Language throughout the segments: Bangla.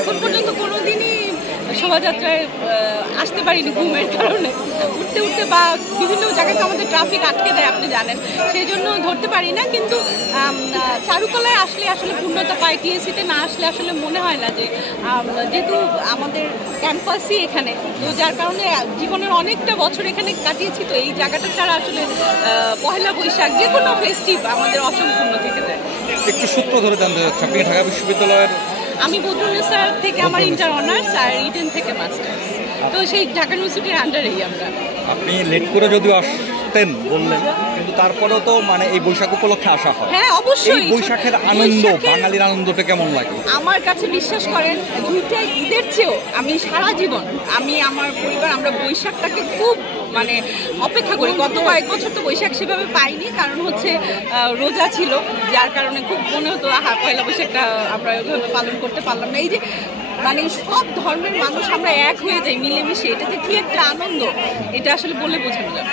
এখন পর্যন্ত কোনোদিনই শোভাযাত্রায় আসতে পারিনি ঘুমের কারণে, উঠতে উঠতে বা বিভিন্ন জায়গায় তো আমাদের ট্রাফিক আটকে দেয় আপনি জানেন, সেই জন্য ধরতে পারি না। কিন্তু চারুকলায় আসলে আসলে পূর্ণতা পায়, টিএসসিতে না আসলে আসলে মনে হয় না যে, যেহেতু আমাদের ক্যাম্পাসই এখানে, তো যার কারণে জীবনের অনেকটা বছর এখানে কাটিয়েছি, তো এই জায়গাটা ছাড়া আসলে পহেলা বৈশাখ যে কোনো ফেস্টিভ আমাদের অসম্পূর্ণ থেকে যায়। একটু সূত্র ধরে জানতে চাচ্ছি, আপনি ঢাকা বিশ্ববিদ্যালয়ের? আমি বদরুন্নেসা থেকে আমার ইন্টার অনার্স আর ইডেন থেকে মাস্টার্স, তো সেই ঢাকা ইউনিভার্সিটির আন্ডারেই আমরা। আপনি লেট করে যদিও আসতেন বললেন, কিন্তু তারপরেও তো মানে এই বৈশাখ উপলক্ষে আসা হয়। হ্যাঁ অবশ্যই। এই বৈশাখের আনন্দ, বাঙালির আনন্দটা কেমন লাগে? আমার কাছে বিশ্বাস করেন, দুইটাই ঈদের চেয়েও আমি সারা জীবন আমি আমার পরিবার আমরা বৈশাখটাকে খুব মানে অপেক্ষা করি। গত কয়েক বছর তো বৈশাখ সেভাবে পাইনি, কারণ হচ্ছে রোজা ছিল, যার কারণে খুব মনে হতো পয়লা বৈশাখটা আমরা ওইভাবে পালন করতে পারলাম না। এই যে মানে সব ধর্মের মানুষ আমরা এক হয়ে যাই মিলেমিশে, এটা যে কি একটা আনন্দ, এটা আসলে বলে বোঝানো যাবে।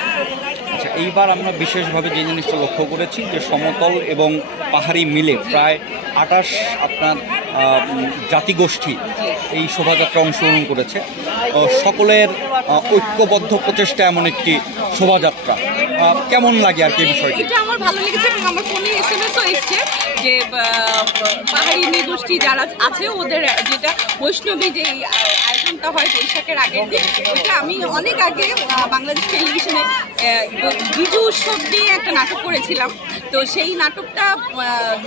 আচ্ছা, এইবার আমরা বিশেষভাবে যে জিনিসটা লক্ষ্য করেছি যে সমতল এবং পাহাড়ি মিলে প্রায় 28 আপনার জাতিগোষ্ঠী এই শোভাযাত্রা অংশগ্রহণ করেছে। সকলের ঐক্যবদ্ধ প্রচেষ্টা এমন একটি শোভাযাত্রা, কেমন লাগে আর কি বিষয়টি? এটা আমার ভালো লেগেছে এবং আমার ফোনে এসএমএসও এসছে যে পাহাড়ি নৃগোষ্ঠী যারা আছে ওদের যেটা বৈষ্ণবী যে আয়োজনটা হয় বৈশাখের আগের দিন, ওটা আমি অনেক আগে বাংলাদেশ টেলিভিশনে বিজু উৎসব নিয়ে একটা নাটক করেছিলাম। তো সেই নাটকটা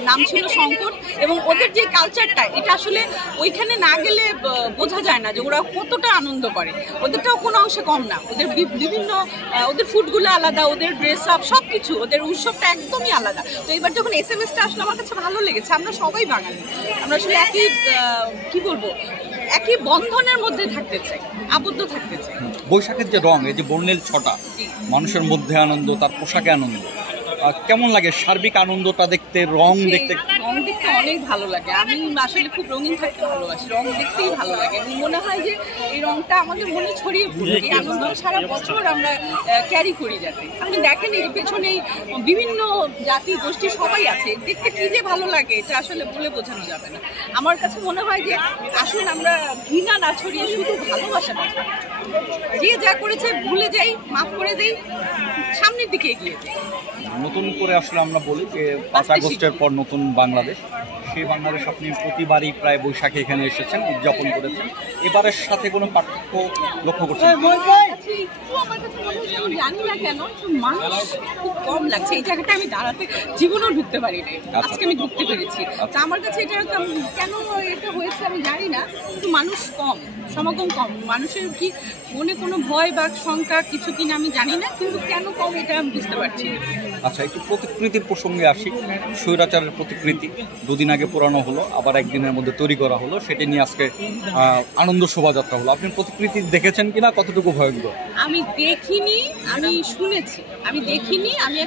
নাম ছিল সংকট, এবং ওদের যে কালচারটা এটা আসলে ওইখানে না গেলে বোঝা যায় না যে ওরা কতটা আনন্দ করে। ওদেরটাও কোনো অংশে কম না, ওদের বিভিন্ন ওদের ফুডগুলো আলাদা, ওদের ড্রেস আপ সব কিছু, ওদের উৎসবটা একদমই আলাদা। তো এবার যখন এসএমএসটা আসলে আমার কাছে ভালো লেগেছে। আমরা সবাই বাঙালি, আমরা আসলে একই কি বলবো একই বন্ধনের মধ্যে থাকতে চাই, আবদ্ধ থাকতে চাই। বৈশাখের যে রং, এই যে বর্ণিল ছটা, মানুষের মধ্যে আনন্দ, তার পোশাকে আনন্দ, কেমন লাগে সার্বিক আনন্দটা দেখতে? রং দেখতে অনেক ভালো লাগে। আমি আসলে খুব রঙিন থাকতে ভালোবাসি, রং দেখতেই ভালো লাগে এবং মনে হয় যে এই রংটা আমাদের মনে ছড়িয়ে পড়ে, এই আনন্দ সারা বছর আমরা ক্যারি করি। যাতে আপনি দেখেন এই পেছনেই বিভিন্ন জাতি গোষ্ঠী সবাই আছে, দেখতে কি যে ভালো লাগে এটা আসলে বলে বোঝানো যাবে না। আমার কাছে মনে হয় যে আসলে আমরা ঘৃণা না ছড়িয়ে শুধু ভালোবাসা না, যে যা করেছে ভুলে যাই, মাফ করে দেই, সামনের দিকে এগিয়ে যাই। নতুন করে আসলে আমরা বলি যে 5 আগস্টের পর নতুন বাংলাদেশ, সেই বাংলাদেশ আপনি প্রতিবারই প্রায় বৈশাখে এখানে এসেছেন, উদযাপন করেছেন। এবারের সাথে কোনো পার্থক্য লক্ষ্য করছেন? জানি না কেন মানুষ খুব কম লাগছে। এই জায়গাটা আমি দাঁড়াতে জীবনেও ঢুকতে পারি না, আজকে আমি ঢুকতে পেরেছি। তা আমার কাছে এটা কেন এটা হয়েছে আমি জানি না, কিন্তু মানুষ কম, সমাগম কম। মানুষের কি মনে কোনো ভয় বা শঙ্কা কিছু কিনা আমি জানি না, কিন্তু কেন কম এটা আমি বুঝতে পারছি। আচ্ছা, একটু প্রতিকৃতির প্রসঙ্গে আসি। স্বৈরাচারের প্রতিকৃতি দুদিন আগে পুরানো হলো, আবার একদিনের মধ্যে তৈরি করা হলো, সেটা নিয়ে আজকে আনন্দ শোভাযাত্রা হলো। আপনি প্রতিকৃতি দেখেছেন কিনা, কতটুকু ভয়ঙ্কর? আমি দেখিনি, আমি শুনেছি, আমি দেখিনি। আমি